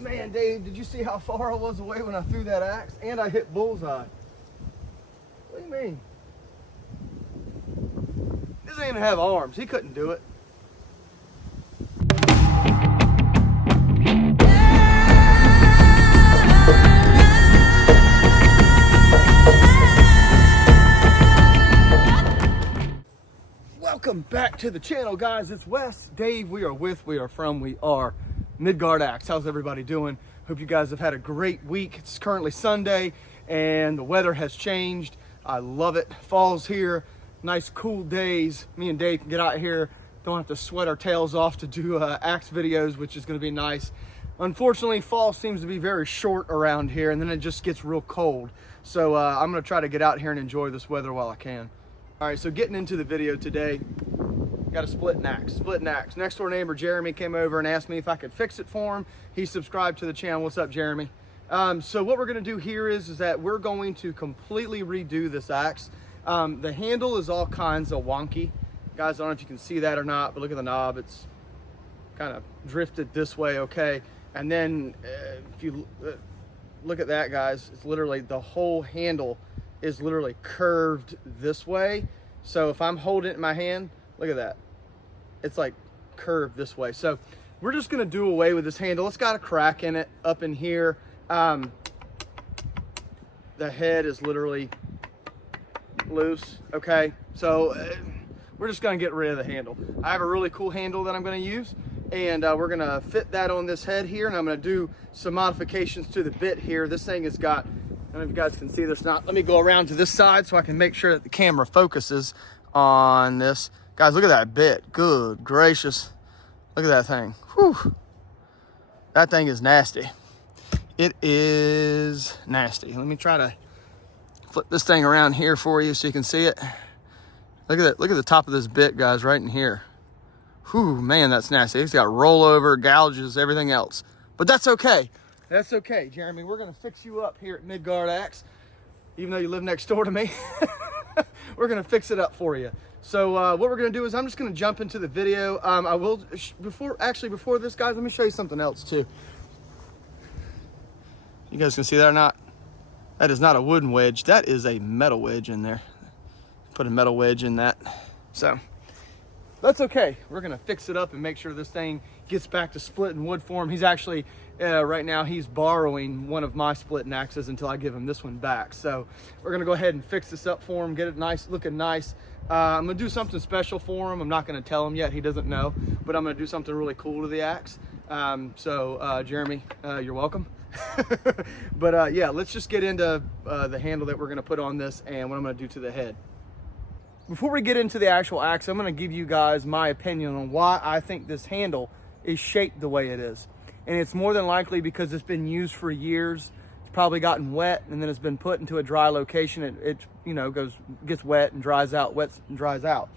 Man, Dave, did you see how far I was away when I threw that axe? And I hit bullseye. What do you mean? He doesn't even have arms. He couldn't do it. Welcome back to the channel, guys. It's Wes, Dave. We are Midgard Axe. How's everybody doing? Hope you guys have had a great week. It's currently Sunday and the weather has changed. I love it. Fall's here. Nice cool days. Me and Dave can get out here. Don't have to sweat our tails off to do axe videos, which is going to be nice. Unfortunately, fall seems to be very short around here, and then it just gets real cold. So I'm going to try to get out here and enjoy this weather while I can. All right, so getting into the video today, got a split axe. Next door neighbor Jeremy came over and asked me if I could fix it for him. He subscribed to the channel. What's up, Jeremy? So what we're gonna do here is that we're going to completely redo this axe. The handle is all kinds of wonky. Guys, I don't know if you can see that or not, but look at the knob. It's kind of drifted this way, okay? And then if you look at that, guys, it's literally the whole handle is literally curved this way. So if I'm holding it in my hand, look at that. It's like curved this way. So we're just gonna do away with this handle. It's got a crack in it up in here. The head is literally loose, okay? So we're just gonna get rid of the handle. I have a really cool handle that I'm gonna use, and we're gonna fit that on this head here, and I'm gonna do some modifications to the bit here. This thing has got, I don't know if you guys can see this or not. Let me go around to this side so I can make sure that the camera focuses on this. Guys, look at that bit. Good gracious. Look at that thing. Whew. That thing is nasty. It is nasty. Let me try to flip this thing around here for you so you can see it. Look at that. Look at the top of this bit, guys, right in here. Whew, man, that's nasty. It's got rollover, gouges, everything else. But that's okay. That's okay, Jeremy. We're gonna fix you up here at Midgard Axe, even though you live next door to me. We're gonna fix it up for you. So what we're gonna do is I'm just gonna jump into the video. I will before this, guys, let me show you something else too. You guys can see that or not? That is not a wooden wedge. That is a metal wedge in there. Put a metal wedge in that. So that's okay. We're gonna fix it up and make sure this thing gets back to splitting wood form. He's actually right now he's borrowing one of my splitting axes until I give him this one back. So we're gonna go ahead and fix this up for him, get it nice, looking nice. I'm gonna do something special for him. I'm not gonna tell him yet, he doesn't know, but I'm gonna do something really cool to the axe. Jeremy, you're welcome. But yeah, let's just get into the handle that we're gonna put on this and what I'm gonna do to the head. Before we get into the actual axe, I'm gonna give you guys my opinion on why I think this handle is shaped the way it is. And it's more than likely because it's been used for years. It's probably gotten wet and then it's been put into a dry location. It you know, gets wet and dries out, wets and dries out.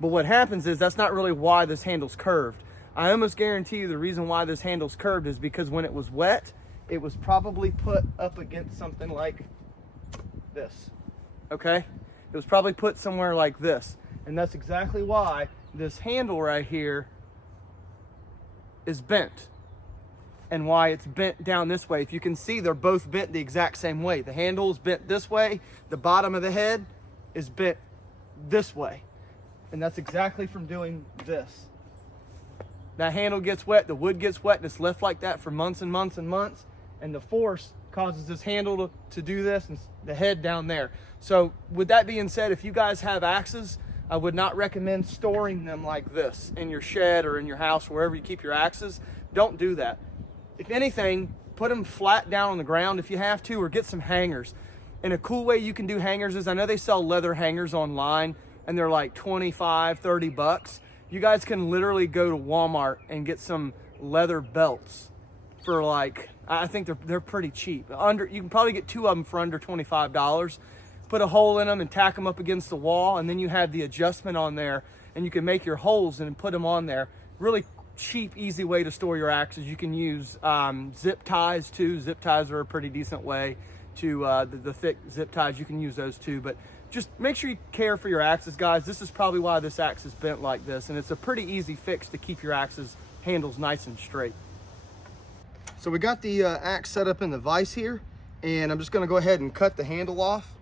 But what happens is that's not really why this handle's curved. I almost guarantee you the reason why this handle's curved is because when it was wet, it was probably put up against something like this, okay? It was probably put somewhere like this. And that's exactly why this handle right here is bent, and why it's bent down this way. If you can see, they're both bent the exact same way. The handle is bent this way, the bottom of the head is bent this way, and that's exactly from doing this. That handle gets wet, the wood gets wet, and it's left like that for months and months and months, and the force causes this handle to do this and the head down there. So with that being said, if you guys have axes, I would not recommend storing them like this in your shed or in your house, wherever you keep your axes. Don't do that. If anything, put them flat down on the ground if you have to, or get some hangers. And a cool way you can do hangers is, I know they sell leather hangers online and they're like 25, 30 bucks. You guys can literally go to Walmart and get some leather belts for like, I think they're pretty cheap. You can probably get 2 of them for under $25. Put a hole in them and tack them up against the wall, and then you have the adjustment on there, and you can make your holes and put them on there. Really cheap, easy way to store your axes. You can use zip ties too. Zip ties are a pretty decent way to, the thick zip ties, you can use those too. But just make sure you care for your axes, guys. This is probably why this axe is bent like this, and it's a pretty easy fix to keep your axes handles nice and straight. So we got the axe set up in the vise here, and I'm just gonna go ahead and cut the handle off,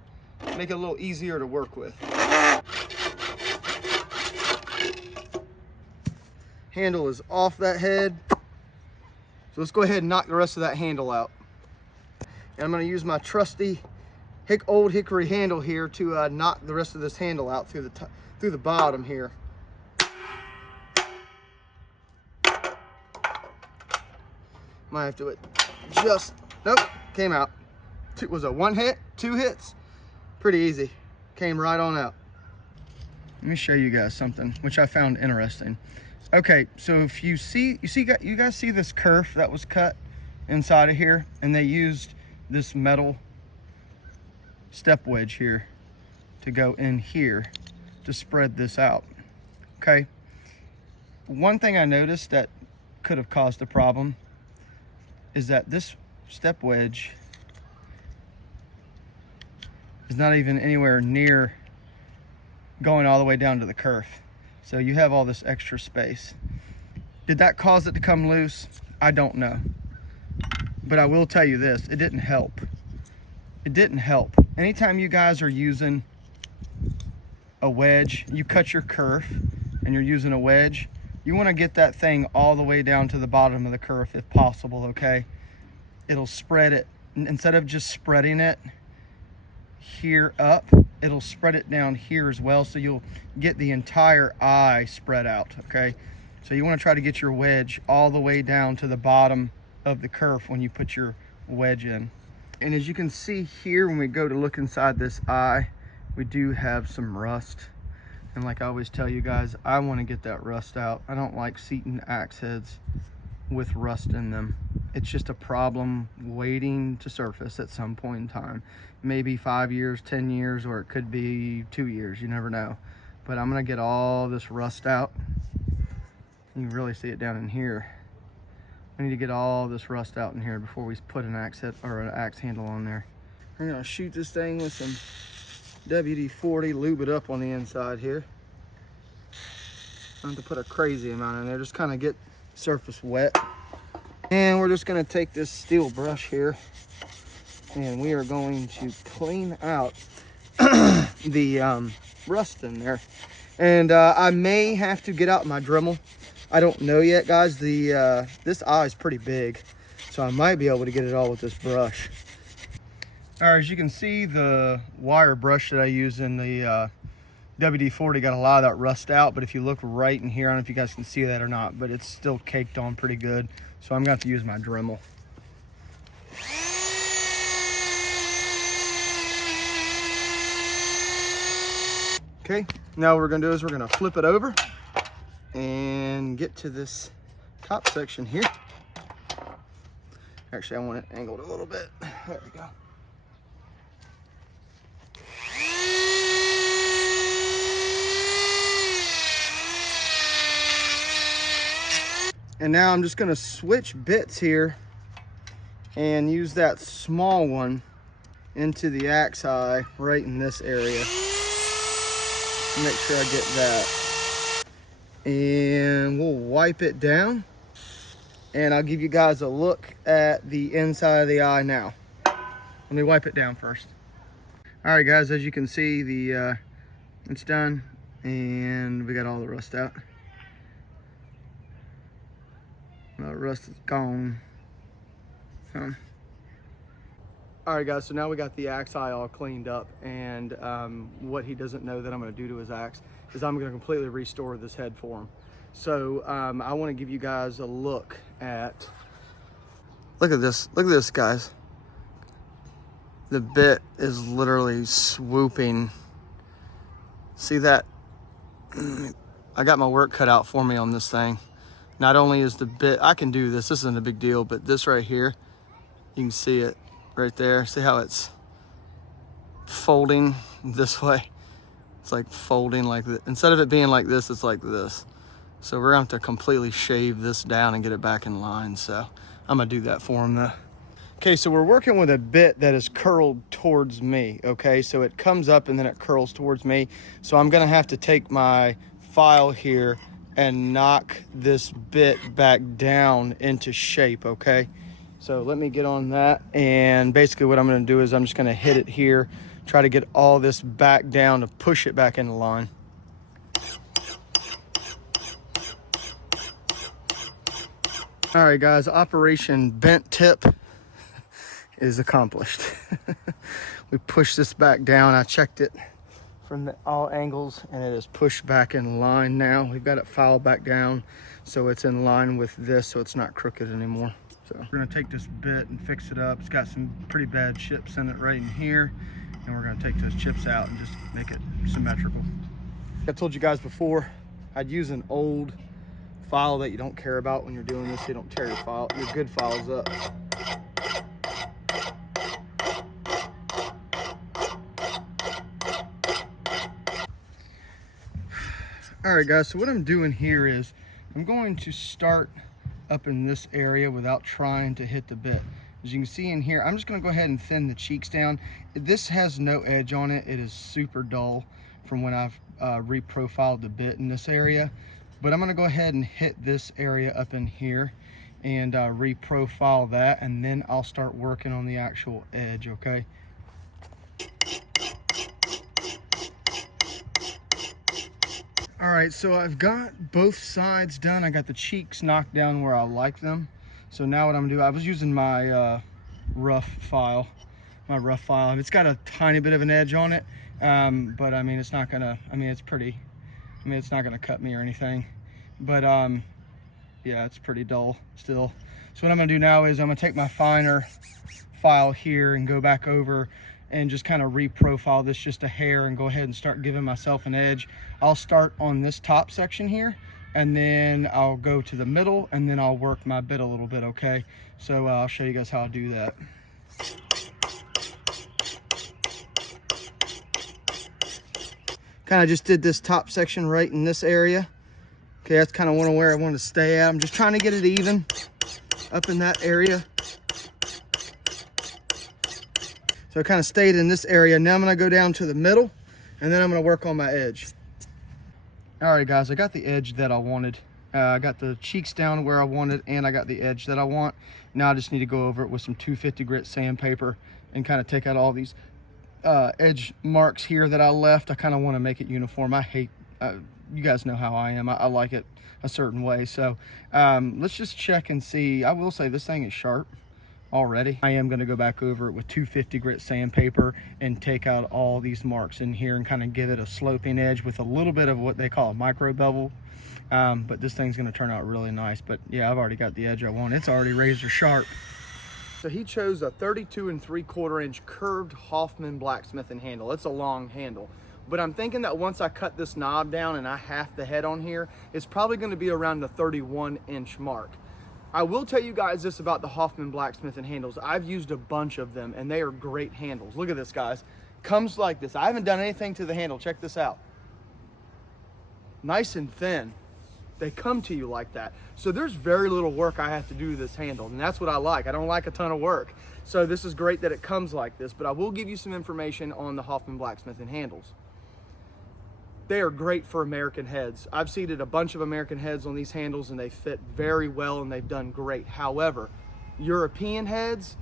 make it a little easier to work with. Handle is off that head. So let's go ahead and knock the rest of that handle out. And I'm gonna use my trusty old hickory handle here to knock the rest of this handle out through the bottom here. Might have to adjust. Nope, came out. Was it one hit, 2 hits? Pretty easy. Came right on out. Let me show you guys something which I found interesting. Okay, so if you guys see this kerf that was cut inside of here, and they used this metal step wedge here to go in here to spread this out. Okay, one thing I noticed that could have caused a problem is that this step wedge is not even anywhere near going all the way down to the kerf. So you have all this extra space. Did that cause it to come loose? I don't know. But I will tell you this, it didn't help. It didn't help. Anytime you guys are using a wedge, you cut your kerf and you're using a wedge, you want to get that thing all the way down to the bottom of the kerf if possible, okay? It'll spread it. Instead of just spreading it here up, it'll spread it down here as well, so you'll get the entire eye spread out, okay? So you want to try to get your wedge all the way down to the bottom of the kerf when you put your wedge in. And as you can see here, when we go to look inside this eye, we do have some rust. And like I always tell you guys, I want to get that rust out. I don't like seating axe heads with rust in them. It's just a problem waiting to surface at some point in time. Maybe 5 years, 10 years, or it could be 2 years, you never know. But I'm gonna get all this rust out. You can really see it down in here. I need to get all this rust out in here before we put an axe head or an axe handle on there. We're gonna shoot this thing with some WD-40, lube it up on the inside here. I don't have to put a crazy amount in there, just kind of get surface wet. And we're just gonna take this steel brush here and we are going to clean out the rust in there. And I may have to get out my Dremel. I don't know yet, guys. This eye is pretty big, so I might be able to get it all with this brush. All right, as you can see, the wire brush that I use in the WD-40 got a lot of that rust out, but if you look right in here, I don't know if you guys can see that or not, but it's still caked on pretty good. So I'm going to have to use my Dremel. Okay, now what we're going to do is we're going to flip it over and get to this top section here. Actually, I want it angled a little bit. There we go. And now I'm just going to switch bits here and use that small one into the axe eye right in this area. Make sure I get that. And we'll wipe it down. And I'll give you guys a look at the inside of the eye now. Let me wipe it down first. All right, guys, as you can see, it's done. And we got all the rust out. Rust is gone. All right, guys, so now we got the axe eye all cleaned up, and what he doesn't know that I'm going to do to his axe is I'm going to completely restore this head for him. So I want to give you guys a look at, look at this, guys. The bit is literally swooping. See that? I got my work cut out for me on this thing. Not only is the bit, I can do this isn't a big deal, but this right here, you can see it right there. See how it's folding this way? It's like folding like this. Instead of it being like this, it's like this. So we're going to have to completely shave this down and get it back in line. So I'm going to do that for him though. Okay, so we're working with a bit that is curled towards me, okay? So it comes up and then it curls towards me. So I'm going to have to take my file here and knock this bit back down into shape, okay? So let me get on that, and basically what I'm going to do is I'm just going to hit it here, try to get all this back down to push it back into line. All right, guys, Operation Bent Tip is accomplished. We pushed this back down. I checked it from all angles, and it is pushed back in line now. We've got it filed back down, so it's in line with this, so it's not crooked anymore. So we're gonna take this bit and fix it up. It's got some pretty bad chips in it right in here, and we're gonna take those chips out and just make it symmetrical. I told you guys before, I'd use an old file that you don't care about when you're doing this, so you don't tear your good files up. All right, guys, so what I'm doing here is I'm going to start up in this area without trying to hit the bit. As you can see in here, I'm just going to go ahead and thin the cheeks down. This has no edge on it. It is super dull from when I've reprofiled the bit in this area. But I'm going to go ahead and hit this area up in here and reprofile that, and then I'll start working on the actual edge, okay? All right, so I've got both sides done. I got the cheeks knocked down where I like them. So now what I'm gonna do, I was using my rough file. It's got a tiny bit of an edge on it, but I mean, it's not gonna, it's not gonna cut me or anything. But yeah, it's pretty dull still. So what I'm gonna do now is I'm gonna take my finer file here and go back over and just kind of reprofile this just a hair and go ahead and start giving myself an edge. I'll start on this top section here, and then I'll go to the middle, and then I'll work my bit a little bit, okay? So I'll show you guys how I do that. Kind of just did this top section right in this area. Okay, that's kind of where I want to stay at. I'm just trying to get it even up in that area. So I kind of stayed in this area. Now I'm gonna go down to the middle, and then I'm gonna work on my edge. All right, guys, I got the edge that I wanted. I got the cheeks down where I wanted, and I got the edge that I want. Now I just need to go over it with some 250 grit sandpaper and kind of take out all these edge marks here that I left. I kind of want to make it uniform. I hate, you guys know how I am. I like it a certain way. So let's just check and see. I will say this thing is sharp already. I am going to go back over it with 250 grit sandpaper and take out all these marks in here and kind of give it a sloping edge with a little bit of what they call a micro bevel. But this thing's going to turn out really nice. But yeah, I've already got the edge I want. It's already razor sharp. So he chose a 32 3/4 inch curved Hoffman blacksmithing handle. It's a long handle, but I'm thinking that once I cut this knob down and I half the head on here, it's probably going to be around the 31 inch mark. I will tell you guys this about the Hoffman blacksmithing handles. I've used a bunch of them, and they are great handles. Look at this, guys. Comes like this. I haven't done anything to the handle. Check this out. Nice and thin. They come to you like that. So there's very little work I have to do to this handle, and that's what I like. I don't like a ton of work. So this is great that it comes like this, but I will give you some information on the Hoffman blacksmithing handles. They are great for American heads. I've seated a bunch of American heads on these handles, and they fit very well, and they've done great. However, European heads,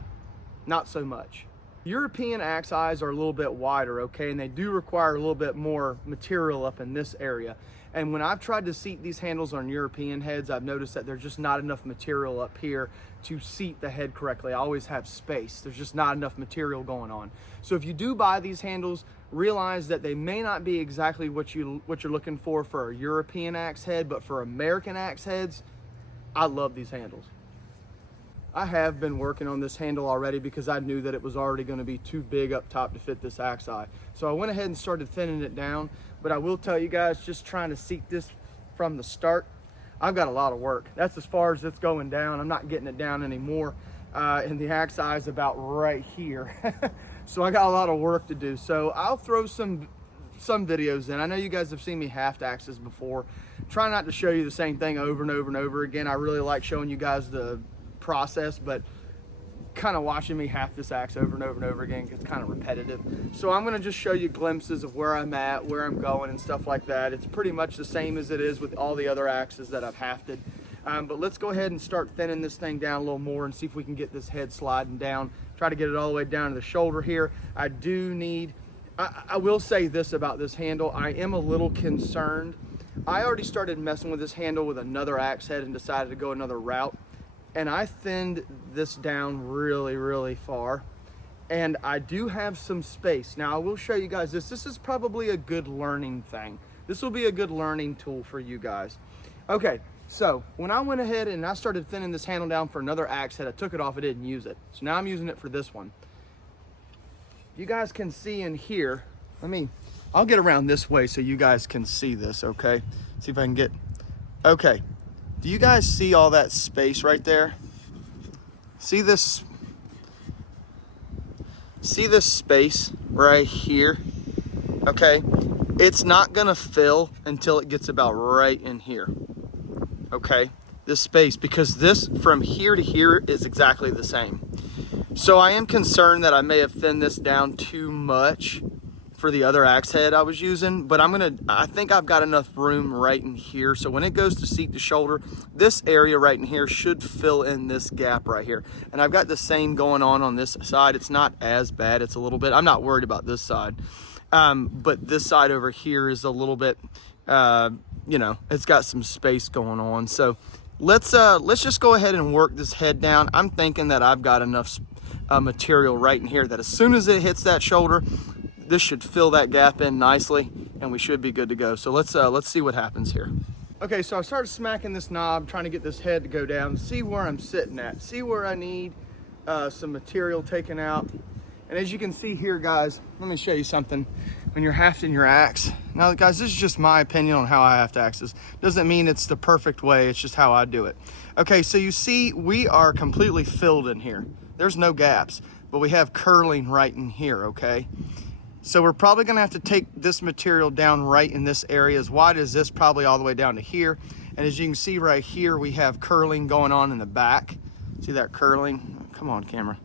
not so much. European axe eyes are a little bit wider, okay, and they do require a little bit more material up in this area. And when I've tried to seat these handles on European heads, I've noticed that there's just not enough material up here to seat the head correctly. I always have space. There's just not enough material going on. So if you do buy these handles, realize that they may not be exactly what you're looking for a European axe head, but for American axe heads, I love these handles. I have been working on this handle already because I knew that it was already going to be too big up top to fit this axe eye. So I went ahead and started thinning it down, but I will tell you guys, just trying to seat this from the start, I've got a lot of work. That's as far as it's going down. I'm not getting it down anymore. And the axe eye is about right here. So I got a lot of work to do. So I'll throw some videos in. I know you guys have seen me haft axes before. Try not to show you the same thing over and over and over again. I really like showing you guys the process, but kind of watching me haft this axe over and over and over again gets kind of repetitive. So I'm going to just show you glimpses of where I'm at, where I'm going, and stuff like that. It's pretty much the same as it is with all the other axes that I've hafted. But let's go ahead and start thinning this thing down a little more and see if we can get this head sliding down. Try to get it all the way down to the shoulder here. I will say this about this handle. I am a little concerned. I already started messing with this handle with another axe head and decided to go another route. And I thinned this down really, really far. And I do have some space. Now I will show you guys this. This is probably a good learning thing. This will be a good learning tool for you guys. Okay, so when I went ahead and I started thinning this handle down for another axe head, I took it off, I didn't use it. So now I'm using it for this one. You guys can see in here, I'll get around this way so you guys can see this, okay? See if I can get, okay. Do you guys see all that space right there? See this space right here? Okay, it's not gonna fill until it gets about right in here. Okay, this space, because this from here to here is exactly the same. So I am concerned that I may have thinned this down too much for the other axe head I was using, but I think I've got enough room right in here. So when it goes to seat to shoulder, this area right in here should fill in this gap right here. And I've got the same going on this side. It's not as bad, it's a little bit, I'm not worried about this side. But this side over here is a little bit, you know, it's got some space going on. So let's just go ahead and work this head down. I'm thinking that I've got enough material right in here that as soon as it hits that shoulder, this should fill that gap in nicely and we should be good to go. So let's see what happens here. Okay, so I started smacking this knob, trying to get this head to go down, see where I'm sitting at, see where I need some material taken out. And as you can see here, guys, let me show you something. When you're hafting your axe, now guys, this is just my opinion on how I haft axes. Doesn't mean it's the perfect way, it's just how I do it. Okay, so you see we are completely filled in here. There's no gaps, but we have curling right in here, okay? So we're probably gonna have to take this material down right in this area, as wide as this, probably all the way down to here. And as you can see right here, we have curling going on in the back. See that curling? Come on, camera.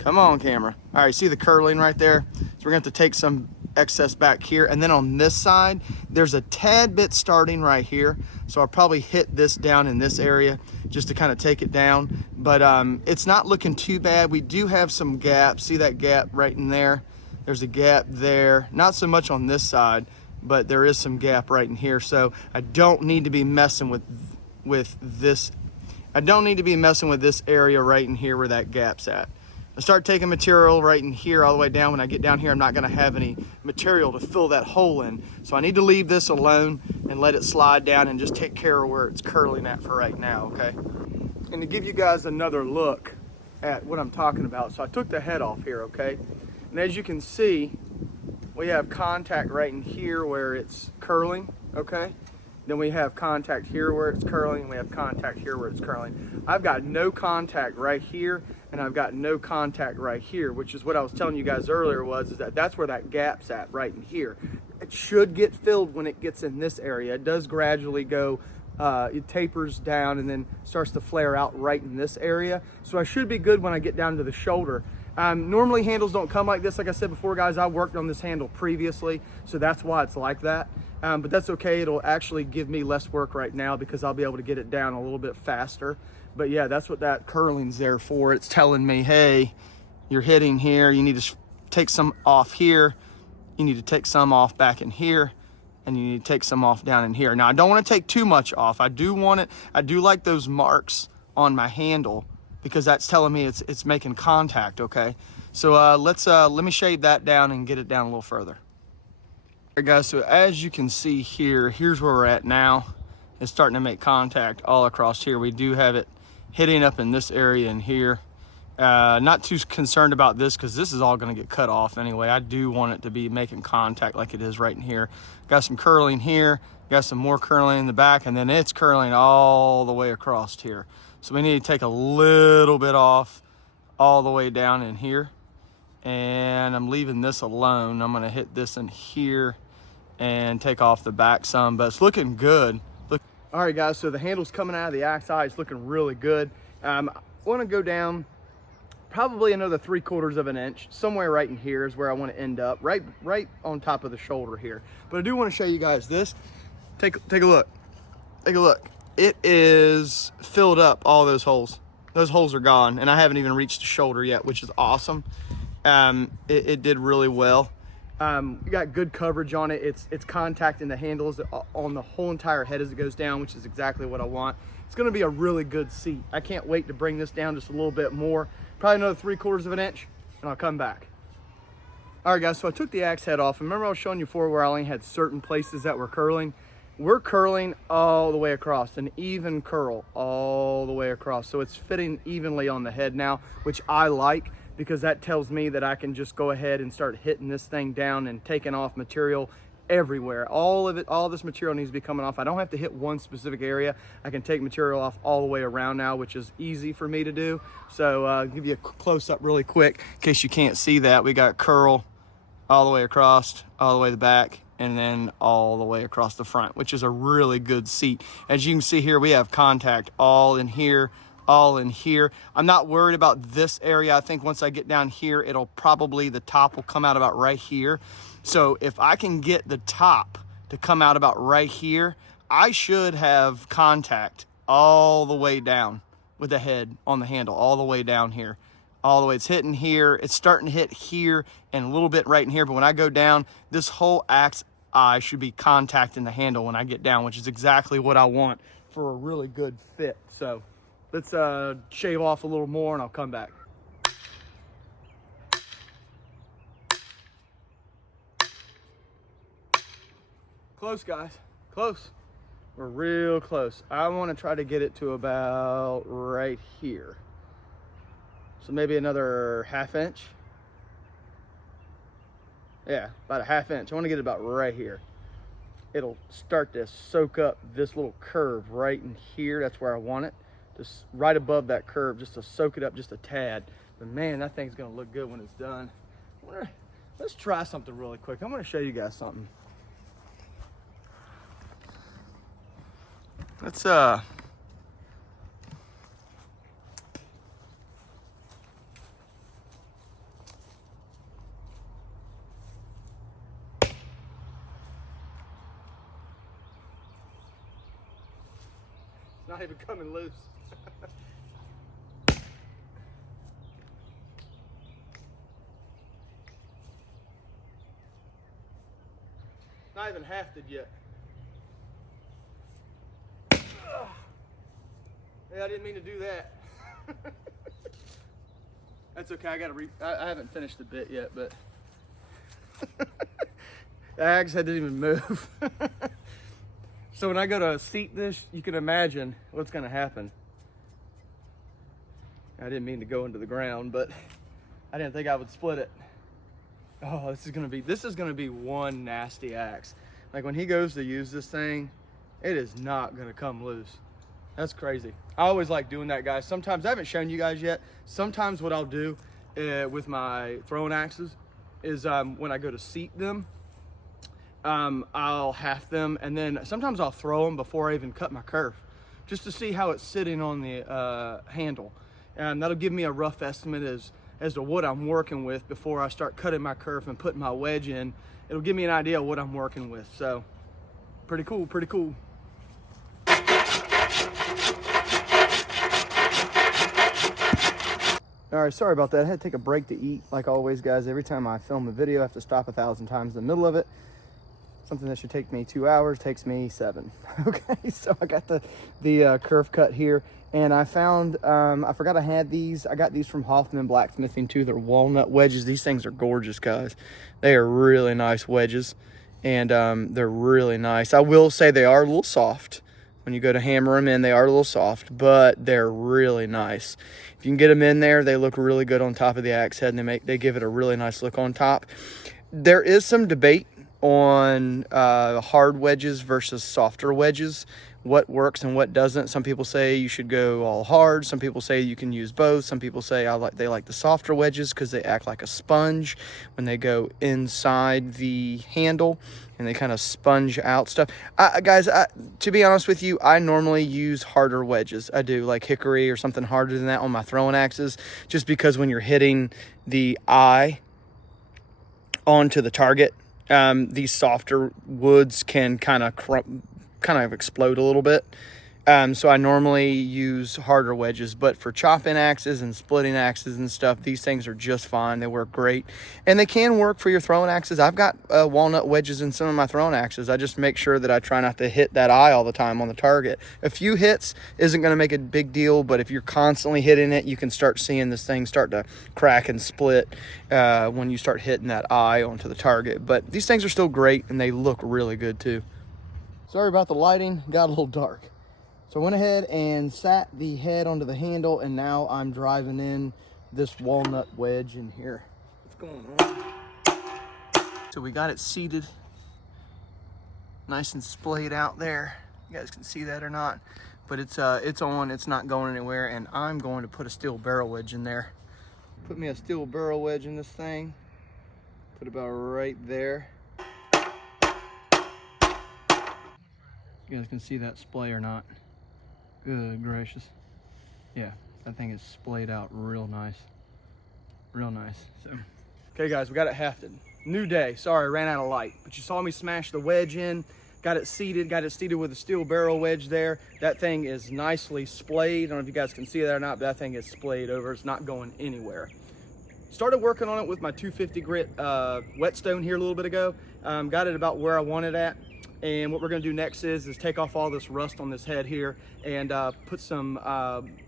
Come on, camera. All right, see the curling right there? So we're gonna have to take some excess back here. And then on this side, there's a tad bit starting right here. So I'll probably hit this down in this area just to kind of take it down. But it's not looking too bad. We do have some gaps. See that gap right in there? There's a gap there, not so much on this side, but there is some gap right in here. So I don't need to be messing with this. I don't need to be messing with this area right in here where that gap's at. I start taking material right in here all the way down. When I get down here, I'm not gonna have any material to fill that hole in. So I need to leave this alone and let it slide down and just take care of where it's curling at for right now, okay? And to give you guys another look at what I'm talking about. So I took the head off here, okay? And as you can see, we have contact right in here where it's curling, okay? Then we have contact here where it's curling, and we have contact here where it's curling. I've got no contact right here, and I've got no contact right here, which is what I was telling you guys earlier is that that's where that gap's at, right in here. It should get filled when it gets in this area. It does gradually go, it tapers down and then starts to flare out right in this area. So I should be good when I get down to the shoulder. Normally handles don't come like this. Like I said before, guys, I worked on this handle previously, so that's why it's like that. But that's okay. It'll actually give me less work right now because I'll be able to get it down a little bit faster. But yeah, that's what that curling's there for. It's telling me, hey, you're hitting here. You need to take some off here. You need to take some off back in here. And you need to take some off down in here. Now, I don't want to take too much off. I do like those marks on my handle, because that's telling me it's making contact, okay? So let me shade that down and get it down a little further. All right, guys, so as you can see here, here's where we're at now. It's starting to make contact all across here. We do have it hitting up in this area in here. Not too concerned about this because this is all gonna get cut off anyway. I do want it to be making contact like it is right in here. Got some curling here, got some more curling in the back, and then it's curling all the way across here. So we need to take a little bit off all the way down in here. And I'm leaving this alone. I'm gonna hit this in here and take off the back some, but it's looking good. Look. All right, guys, so the handle's coming out of the axe eye. It's looking really good. I wanna go down probably another 3/4 of an inch. Somewhere right in here is where I wanna end up, right on top of the shoulder here. But I do wanna show you guys this. Take a look. Take a look. it is filled up, all those holes. Those holes are gone, and I haven't even reached the shoulder yet, which is awesome. It did really well. We got good coverage on it. It's contacting the handles on the whole entire head as it goes down, which is exactly what I want. It's gonna be a really good seat. I can't wait to bring this down just a little bit more, probably another 3/4 of an inch, and I'll come back. All right, guys, so I took the axe head off. Remember I was showing you before where I only had certain places that were curling? We're curling all the way across, an even curl all the way across. So it's fitting evenly on the head now, which I like, because that tells me that I can just go ahead and start hitting this thing down and taking off material everywhere. All of it, all this material needs to be coming off. I don't have to hit one specific area. I can take material off all the way around now, which is easy for me to do. So I'll give you a close up really quick in case you can't see that. We got curl all the way across, all the way to the back, and then all the way across the front, which is a really good seat. As you can see here, we have contact all in here, all in here. I'm not worried about this area. I think once I get down here, it'll probably, the top will come out about right here. So if I can get the top to come out about right here, I should have contact all the way down with the head on the handle, all the way down here. All the way, it's hitting here, it's starting to hit here and a little bit right in here, but when I go down, this whole axe eye should be contacting the handle when I get down, which is exactly what I want for a really good fit. So let's shave off a little more and I'll come back. Close, guys, close. We're real close. I want to try to get it to about right here. So maybe another 1/2 inch. Yeah, about a 1/2 inch. I want to get it about right here. It'll start to soak up this little curve right in here. That's where I want it. Just right above that curve, just to soak it up just a tad. But man, that thing's gonna look good when it's done. Let's try something really quick. I'm gonna show you guys something. Let's not even coming loose. Not even hafted yet. Yeah, I didn't mean to do that. That's okay. I haven't finished the bit yet, but the axe head didn't even move. So when I go to seat this, you can imagine what's going to happen. I didn't mean to go into the ground, but I didn't think I would split it. Oh, this is gonna be one nasty axe. Like when he goes to use this thing, it is not gonna come loose. That's crazy. I always like doing that, guys. Sometimes, I haven't shown you guys yet, sometimes what I'll do with my throwing axes is when I go to seat them, I'll half them, and then sometimes I'll throw them before I even cut my kerf, just to see how it's sitting on the handle. And that'll give me a rough estimate as to what I'm working with before I start cutting my kerf and putting my wedge in. It'll give me an idea of what I'm working with. So pretty cool, pretty cool. All right, sorry about that. I had to take a break to eat, like always, guys. Every time I film a video, I have to stop 1,000 times in the middle of it. Something that should take me 2 hours takes me 7. Okay, so I got the kerf cut here, and I found, I forgot I had these. I got these from Hafting Blacksmithing too. They're walnut wedges. These things are gorgeous, guys. They are really nice wedges, and they're really nice. I will say they are a little soft. When you go to hammer them in, they are a little soft, but they're really nice. If you can get them in there, they look really good on top of the axe head, and they give it a really nice look on top. There is some debate on hard wedges versus softer wedges, what works and what doesn't. Some people say you should go all hard. Some people say you can use both. Some people say they like the softer wedges because they act like a sponge when they go inside the handle and they kind of sponge out stuff. Guys, to be honest with you, I normally use harder wedges. I do, like hickory or something harder than that on my throwing axes, just because when you're hitting the eye onto the target, these softer woods can kind of explode a little bit. So I normally use harder wedges, but for chopping axes and splitting axes and stuff, these things are just fine. They work great, and they can work for your throwing axes. I've got walnut wedges in some of my throwing axes. I just make sure that I try not to hit that eye all the time on the target. A few hits isn't going to make a big deal, but if you're constantly hitting it, you can start seeing this thing start to crack and split when you start hitting that eye onto the target. But these things are still great, and they look really good too. Sorry about the lighting, got a little dark. So I went ahead and sat the head onto the handle, and now I'm driving in this walnut wedge in here. What's going on? So we got it seated nice and splayed out there. You guys can see that or not, but it's on, it's not going anywhere, and I'm going to put a steel barrel wedge in there. Put me a steel barrel wedge in this thing. Put about right there. You guys can see that splay or not. Good gracious. Yeah, that thing is splayed out real nice. Real nice. So, okay guys, we got it hafted. New day. Sorry, I ran out of light. But you saw me smash the wedge in. Got it seated with a steel barrel wedge there. That thing is nicely splayed. I don't know if you guys can see that or not, but that thing is splayed over. It's not going anywhere. Started working on it with my 250 grit whetstone here a little bit ago. Got it about where I want it at. And what we're going to do next is take off all this rust on this head here and put some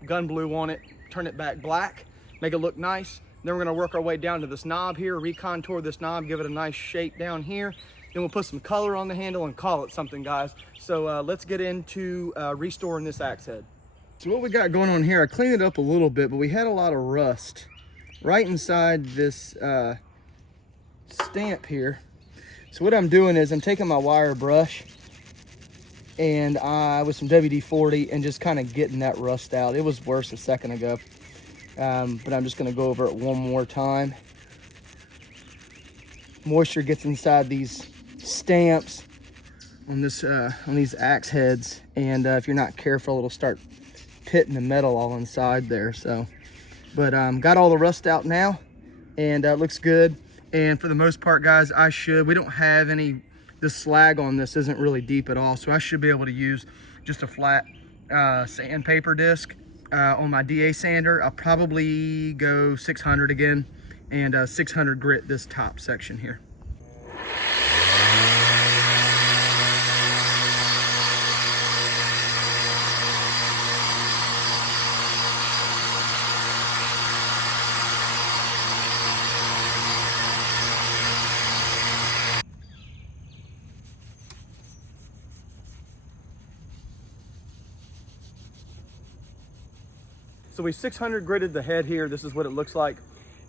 gun blue on it, turn it back black, make it look nice. Then we're going to work our way down to this knob here, recontour this knob, give it a nice shape down here. Then we'll put some color on the handle and call it something, guys. So let's get into restoring this axe head. So what we got going on here, I cleaned it up a little bit, but we had a lot of rust right inside this stamp here. So what I'm doing is I'm taking my wire brush and with some WD-40 and just kind of getting that rust out. It was worse a second ago, but I'm just going to go over it one more time. Moisture gets inside these stamps on these axe heads, and if you're not careful, it'll start pitting the metal all inside there. So, but got all the rust out now, and it looks good. And for the most part, guys, we don't have any, this slag on this isn't really deep at all, so I should be able to use just a flat sandpaper disc on my DA sander. I'll probably go 600 again, and 600 grit this top section here. So we 600 gritted the head here. This is what it looks like.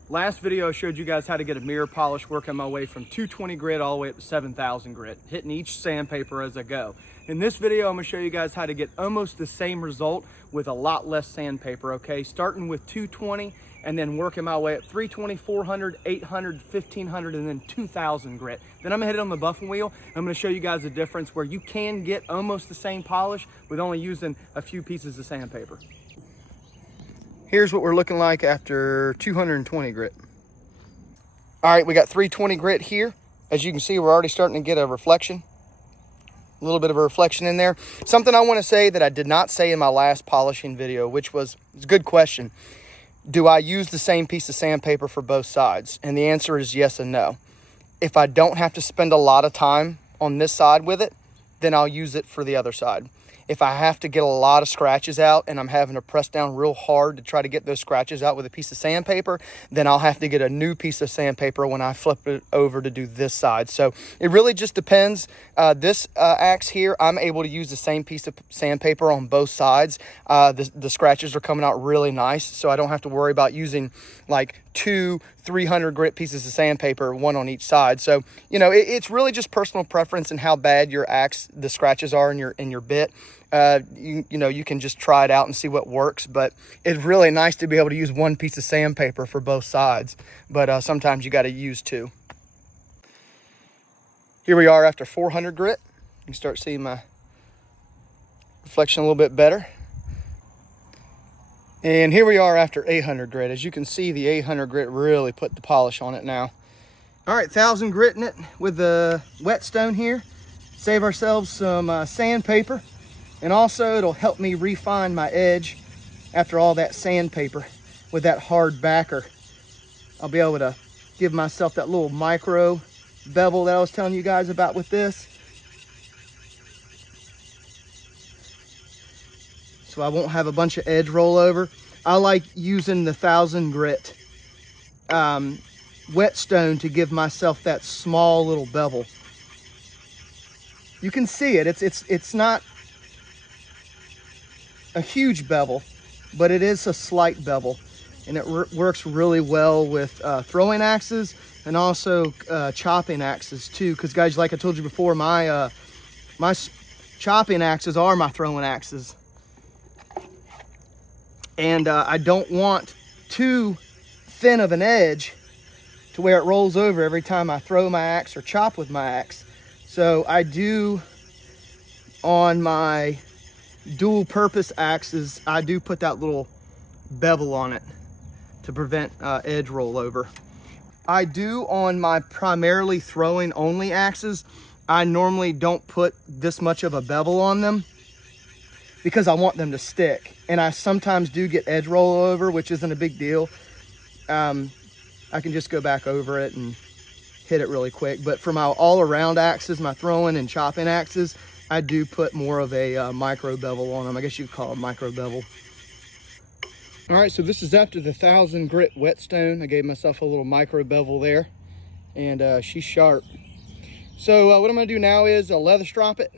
Last video I showed you guys how to get a mirror polish, working my way from 220 grit all the way up to 7,000 grit, hitting each sandpaper as I go. In this video, I'm gonna show you guys how to get almost the same result with a lot less sandpaper, okay? Starting with 220 and then working my way up 320, 400, 800, 1500, and then 2000 grit. Then I'm gonna hit it on the buffing wheel. I'm gonna show you guys the difference where you can get almost the same polish with only using a few pieces of sandpaper. Here's what we're looking like after 220 grit. All right, we got 320 grit here. As you can see, we're already starting to get a reflection. A little bit of a reflection in there. Something I want to say that I did not say in my last polishing video, which was, it's a good question. Do I use the same piece of sandpaper for both sides? And the answer is yes and no. If I don't have to spend a lot of time on this side with it, then I'll use it for the other side. If I have to get a lot of scratches out and I'm having to press down real hard to try to get those scratches out with a piece of sandpaper, then I'll have to get a new piece of sandpaper when I flip it over to do this side. So it really just depends. This axe here, I'm able to use the same piece of sandpaper on both sides. The scratches are coming out really nice, so I don't have to worry about using like 300 grit pieces of sandpaper, one on each side. So, you know, it's really just personal preference and how bad your axe, the scratches are in your bit. You know, you can just try it out and see what works, but it's really nice to be able to use one piece of sandpaper for both sides. But sometimes you got to use two. Here we are after 400 grit. You can start seeing my reflection a little bit better. And here we are after 800 grit. As you can see, the 800 grit really put the polish on it now. All right, 1000 grit in it with the whetstone here. Save ourselves some sandpaper. And also it'll help me refine my edge after all that sandpaper with that hard backer. I'll be able to give myself that little micro bevel that I was telling you guys about with this. So I won't have a bunch of edge rollover. I like using the 1000 grit whetstone to give myself that small little bevel. You can see it. It's not a huge bevel, but it is a slight bevel, and it works really well with throwing axes and also chopping axes too. Because guys, like I told you before, my chopping axes are my throwing axes, and I don't want too thin of an edge to where it rolls over every time I throw my axe or chop with my axe. So I do, on my dual purpose axes, I do put that little bevel on it to prevent edge rollover. I do on my primarily throwing only axes, I normally don't put this much of a bevel on them because I want them to stick. And I sometimes do get edge rollover, which isn't a big deal. I can just go back over it and hit it really quick. But for my all-around axes, my throwing and chopping axes, I do put more of a micro bevel on them. I guess you could call it micro bevel. All right, so this is after the 1000 grit whetstone. I gave myself a little micro bevel there, and she's sharp. So what I'm gonna do now is I'll leather strop it,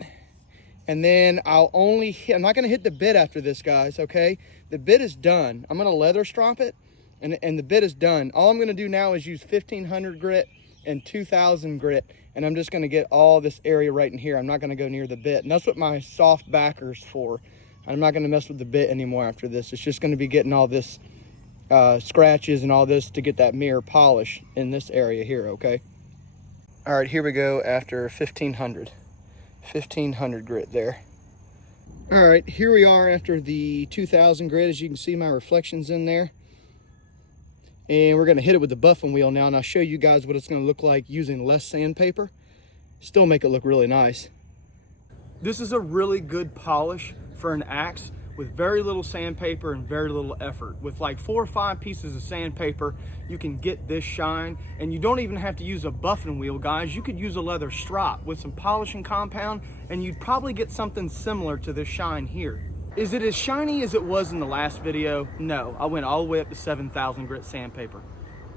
and then I'll only hit, I'm not gonna hit the bit after this, guys, okay? The bit is done. I'm gonna leather strop it, and the bit is done. All I'm gonna do now is use 1500 grit and 2000 grit, and I'm just gonna get all this area right in here. I'm not gonna go near the bit, and that's what my soft backer's for. I'm not gonna mess with the bit anymore after this. It's just gonna be getting all this scratches and all this to get that mirror polish in this area here, okay? All right, here we go after 1500 grit there. All right, here we are after the 2000 grit. As you can see, my reflections in there. And we're gonna hit it with the buffing wheel now, and I'll show you guys what it's gonna look like using less sandpaper. Still make it look really nice. This is a really good polish for an axe with very little sandpaper and very little effort. With like 4 or 5 pieces of sandpaper, you can get this shine, and you don't even have to use a buffing wheel, guys. You could use a leather strop with some polishing compound, and you'd probably get something similar to this shine here. Is it as shiny as it was in the last video? No, I went all the way up to 7000 grit sandpaper.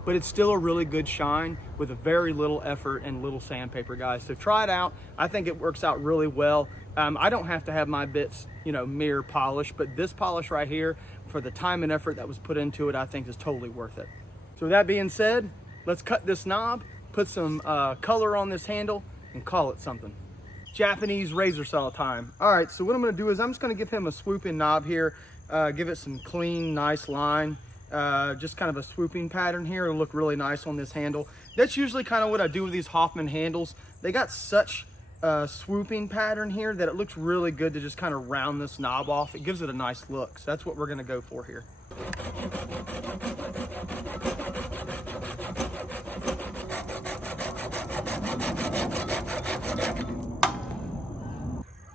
But it's still a really good shine with a very little effort and little sandpaper, guys. So try it out. I think it works out really well. I don't have to have my bits, you know, mirror polish, but this polish right here, for the time and effort that was put into it, I think is totally worth it. So with that being said, let's cut this knob, put some color on this handle, and call it something. Japanese razor saw time. All right, so what I'm gonna do is I'm just gonna give him a swooping knob here, give it some clean, nice line, just kind of a swooping pattern here. It'll look really nice on this handle. That's usually kind of what I do with these Hoffman handles. They got such a swooping pattern here that it looks really good to just kind of round this knob off. It gives it a nice look. So that's what we're gonna go for here.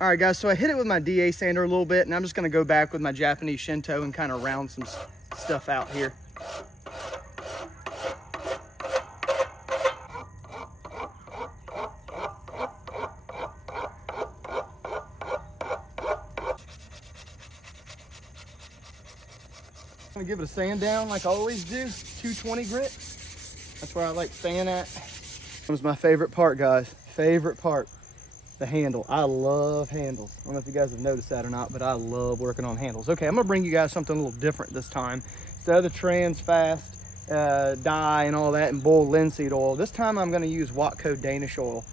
All right, guys, so I hit it with my DA sander a little bit, and I'm just gonna go back with my Japanese Shinto and kind of round some stuff out here. I'm gonna give it a sand down like I always do, 220 grit. That's where I like staying at. That was my favorite part, guys, favorite part. The handle. I love handles. I don't know if you guys have noticed that or not, but I love working on handles. Okay, I'm gonna bring you guys something a little different this time. Instead of the trans fast dye and all that and bull linseed oil, this time I'm gonna use Watco Danish oil.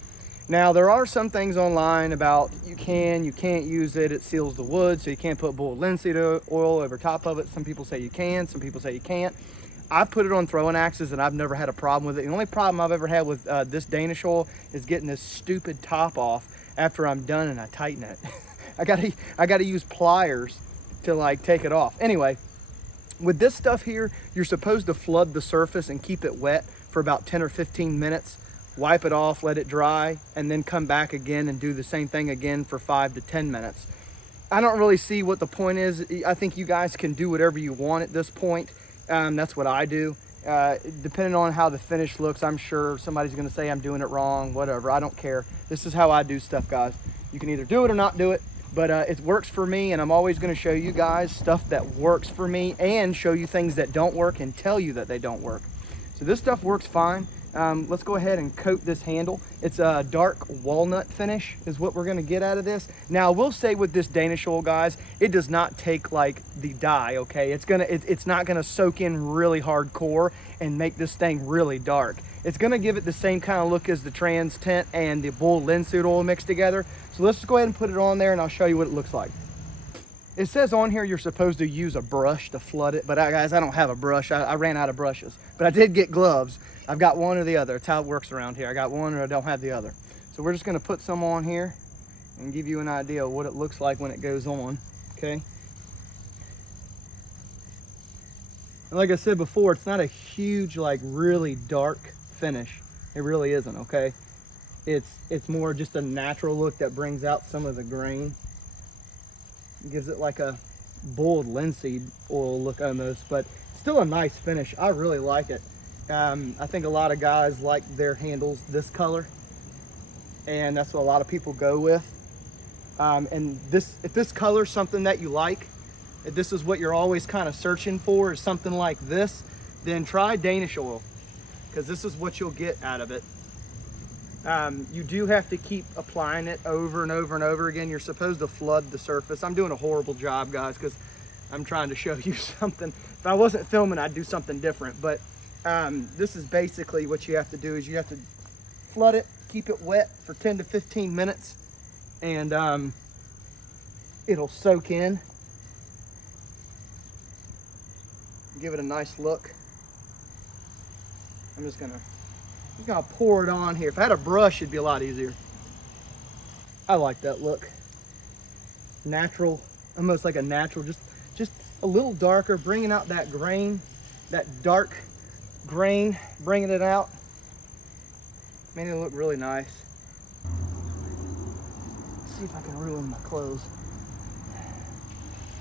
Now, there are some things online about you can't use it, it seals the wood, so you can't put bull linseed oil over top of it. Some people say you can, some people say you can't. I've put it on throwing axes and I've never had a problem with it. The only problem I've ever had with this Danish oil is getting this stupid top off after I'm done and I tighten it. I gotta use pliers to like take it off. Anyway, with this stuff here, you're supposed to flood the surface and keep it wet for about 10 or 15 minutes, wipe it off, let it dry, and then come back again and do the same thing again for 5 to 10 minutes. I don't really see what the point is. I think you guys can do whatever you want at this point. That's what I do. Depending on how the finish looks, I'm sure somebody's gonna say I'm doing it wrong, whatever. I don't care. This is how I do stuff, guys. You can either do it or not do it, but it works for me, and I'm always gonna show you guys stuff that works for me and show you things that don't work and tell you that they don't work. So this stuff works fine. Let's go ahead and coat this handle. It's a dark walnut finish is what we're gonna get out of this. Now, I will say with this Danish oil, guys, it does not take like the dye, okay? It's not gonna soak in really hardcore and make this thing really dark. It's gonna give it the same kind of look as the trans tint and the bull linseed oil mixed together. So let's just go ahead and put it on there and I'll show you what it looks like. It says on here you're supposed to use a brush to flood it, but guys, I don't have a brush. I ran out of brushes, but I did get gloves. I've got one or the other. It's how it works around here. I got one or I don't have the other. So we're just gonna put some on here and give you an idea of what it looks like when it goes on, okay? And like I said before, it's not a huge, like really dark finish. It really isn't, okay? It's more just a natural look that brings out some of the grain. It gives it like a boiled linseed oil look almost, but still a nice finish. I really like it. I think a lot of guys like their handles this color, and that's what a lot of people go with. And if this color is something that you like, if this is what you're always kind of searching for, is something like this, then try Danish oil, because this is what you'll get out of it. You do have to keep applying it over and over and over again. You're supposed to flood the surface. I'm doing a horrible job, guys, because I'm trying to show you something. If I wasn't filming, I'd do something different, but this is basically what you have to do is you have to flood it, keep it wet for 10 to 15 minutes, and it'll soak in. Give it a nice look. I'm just gonna pour it on here. If I had a brush, it'd be a lot easier. I like that look. Natural, almost like a natural, just a little darker, bringing out that grain, that dark grain, bringing it out. Made it look really nice. Let's see if I can ruin my clothes.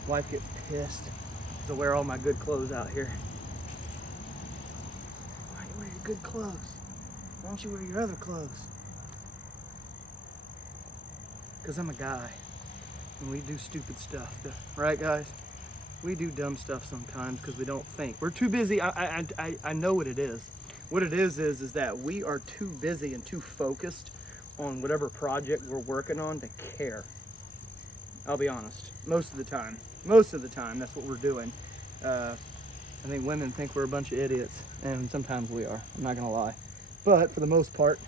Wife gets pissed because I wear all my good clothes out here. Why do you wear your good clothes? Why don't you wear your other clothes? Because I'm a guy and we do stupid stuff, right, guys? We do dumb stuff sometimes because we don't think. We're too busy. I know what it is. What it is that we are too busy and too focused on whatever project we're working on to care. I'll be honest. Most of the time, that's what we're doing. I think women think we're a bunch of idiots, and sometimes we are. I'm not gonna lie. But for the most part,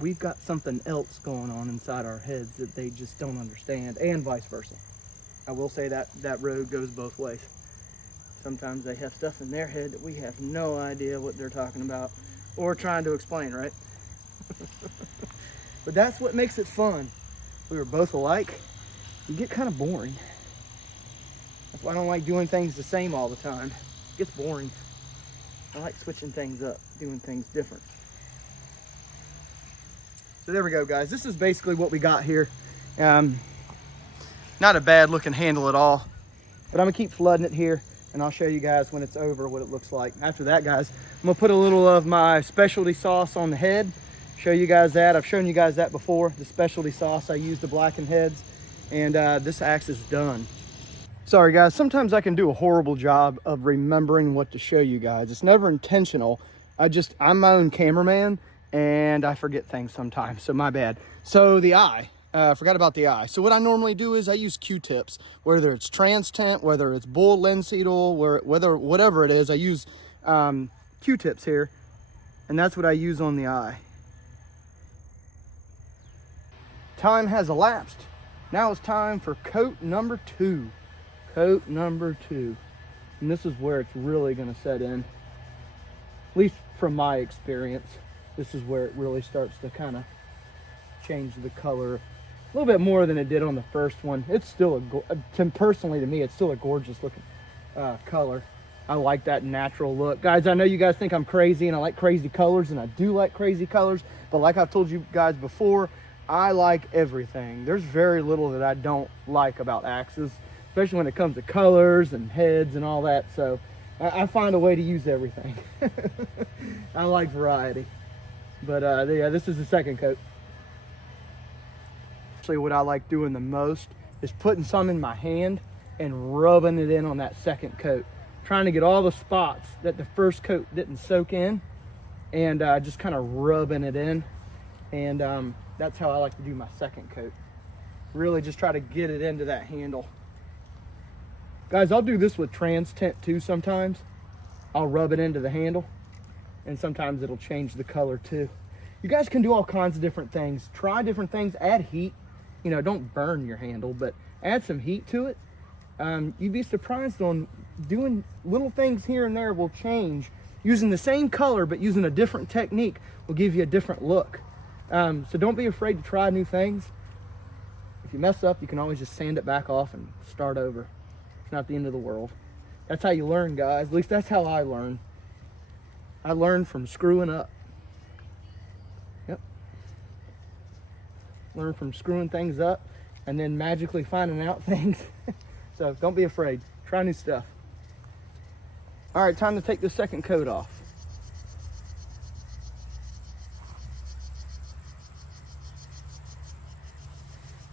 we've got something else going on inside our heads that they just don't understand, and vice versa. I will say that road goes both ways. Sometimes they have stuff in their head that we have no idea what they're talking about or trying to explain, right? But that's what makes it fun. We were both alike. You get kind of boring. That's why I don't like doing things the same all the time. It gets boring. I like switching things up, doing things different. So there we go, guys. This is basically what we got here. Not a bad looking handle at all, but I'm gonna keep flooding it here and I'll show you guys when it's over what it looks like. After that, guys, I'm gonna put a little of my specialty sauce on the head, show you guys that. I've shown you guys that before, the specialty sauce I use to blacken heads, and this axe is done. Sorry guys, sometimes I can do a horrible job of remembering what to show you guys. It's never intentional. I'm my own cameraman and I forget things sometimes, so my bad. So the eye. Forgot about the eye. So what I normally do is I use Q-tips, whether it's trans tint, whether it's bull linseed oil, whatever it is, I use Q-tips here, and that's what I use on the eye. Time has elapsed. Now it's time for coat number 2. Coat number 2. And this is where it's really gonna set in. At least from my experience, this is where it really starts to kind of change the color a little bit more than it did on the first one. It's still personally to me, it's still a gorgeous looking color. I like that natural look. Guys, I know you guys think I'm crazy and I like crazy colors, and I do like crazy colors, but like I've told you guys before, I like everything. There's very little that I don't like about axes, especially when it comes to colors and heads and all that. So I find a way to use everything. I like variety. But yeah, this is the second coat. Actually, what I like doing the most is putting some in my hand and rubbing it in on that second coat. Trying to get all the spots that the first coat didn't soak in, and just kind of rubbing it in. And that's how I like to do my second coat. Really just try to get it into that handle. Guys, I'll do this with trans tint too sometimes. I'll rub it into the handle, and sometimes it'll change the color too. You guys can do all kinds of different things. Try different things, add heat. You know, don't burn your handle, but add some heat to it. You'd be surprised on doing little things here and there will change. Using the same color, but using a different technique will give you a different look. So don't be afraid to try new things. If you mess up, you can always just sand it back off and start over. It's not the end of the world. That's how you learn, guys. At least that's how I learn. I learned from screwing up. Yep. Learn from screwing things up and then magically finding out things. So don't be afraid. Try new stuff. All right, time to take the second coat off.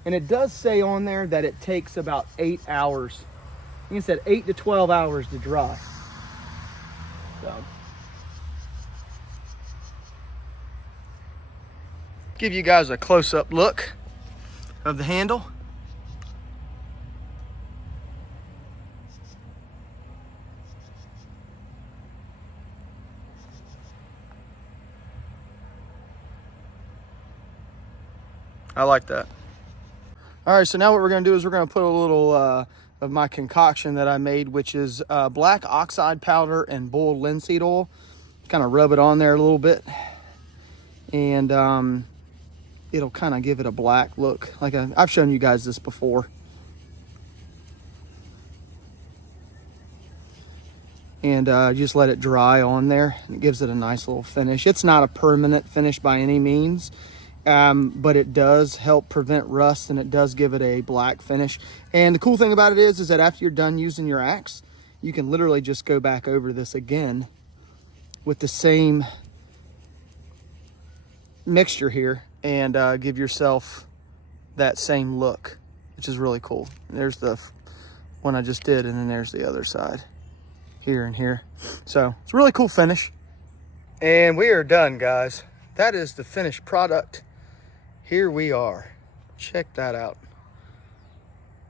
And it does say on there that it takes about 8 hours. I think it said 8 to 12 hours to dry. So. Give you guys a close-up look of the handle. I like that. All right, so now what we're gonna do is we're gonna put a little of my concoction that I made, which is black oxide powder and bull linseed oil. Kind of rub it on there a little bit, and it'll kind of give it a black look. Like I've shown you guys this before. And just let it dry on there, and it gives it a nice little finish. It's not a permanent finish by any means. But it does help prevent rust, and it does give it a black finish. And the cool thing about it is that after you're done using your axe, you can literally just go back over this again with the same mixture here and give yourself that same look, which is really cool. There's the one I just did, and then there's the other side here and here. So it's a really cool finish. And we are done, guys. That is the finished product. Here we are. Check that out.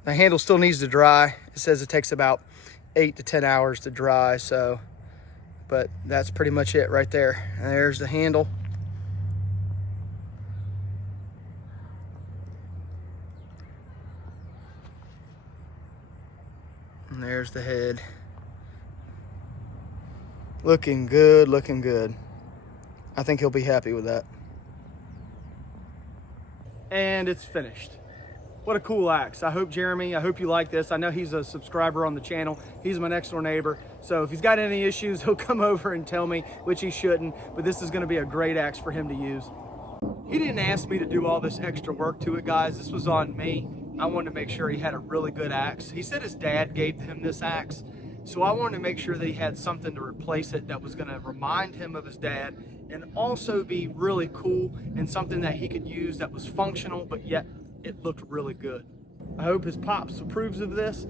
The handle still needs to dry. It says it takes about 8 to 10 hours to dry, so, but that's pretty much it right there. And there's the handle. And there's the head. Looking good, looking good. I think he'll be happy with that. And it's finished. What a cool axe. I hope Jeremy, I hope you like this. I know he's a subscriber on the channel. He's my next door neighbor. So if he's got any issues, he'll come over and tell me, which he shouldn't, but this is gonna be a great axe for him to use. He didn't ask me to do all this extra work to it, guys. This was on me. I wanted to make sure he had a really good axe. He said his dad gave him this axe. So I wanted to make sure that he had something to replace it that was gonna remind him of his dad and also be really cool and something that he could use that was functional, but yet it looked really good. I hope his pops approves of this.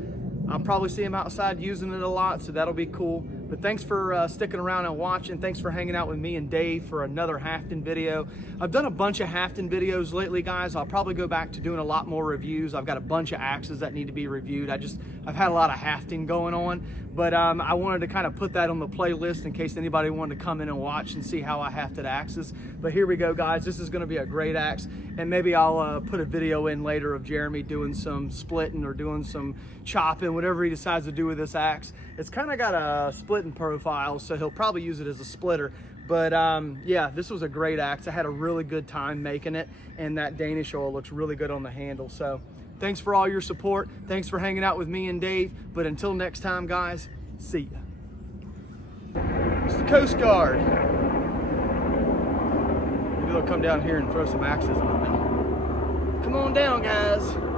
I'll probably see him outside using it a lot, so that'll be cool. But thanks for sticking around and watching. Thanks for hanging out with me and Dave for another Hafting video. I've done a bunch of Hafting videos lately, guys. I'll probably go back to doing a lot more reviews. I've got a bunch of axes that need to be reviewed. I've had a lot of Hafting going on, but I wanted to kind of put that on the playlist in case anybody wanted to come in and watch and see how I hafted axes. But here we go, guys. This is gonna be a great axe, and maybe I'll put a video in later of Jeremy doing some splitting or doing some chopping, whatever he decides to do with this axe. It's kind of got a splitting profile, so he'll probably use it as a splitter. But yeah, this was a great axe. I had a really good time making it, and that Danish oil looks really good on the handle. So thanks for all your support. Thanks for hanging out with me and Dave. But until next time, guys, see ya. It's the Coast Guard. Maybe they'll come down here and throw some axes on me. Come on down, guys.